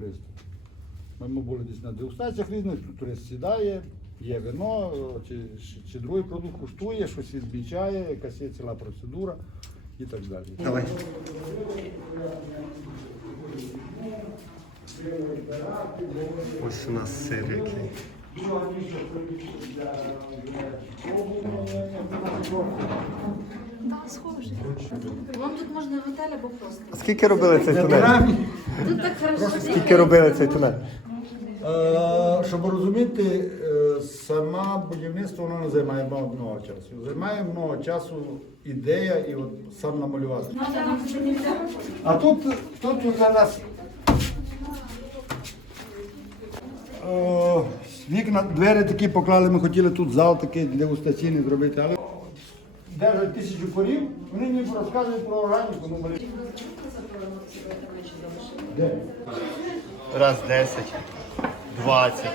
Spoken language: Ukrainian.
туристів. Ми, ми були десь на дегустаціях різних, тут турист сідає, є вино, чи, чи, чи другий продукт куштує, щось відмічає, якась є ціла процедура і так далі. Давай. Ось у нас сир який. Схоже. Вам тут можна в готель або просто. Скільки робили цей тунель? Тут так хорошо. Скільки робили цей тунель? Е, щоб розуміти, е, сама будівництво воно не займає багато часу. Займає много часу ідея і от сам намалювати. А тут, тут у нас е, вікна, двері такі поклали, ми хотіли тут зал такий дегустаційний зробити, але держать тисячу корів, вони мені розказують про органіку. Ну, блін. Раз 10, 20,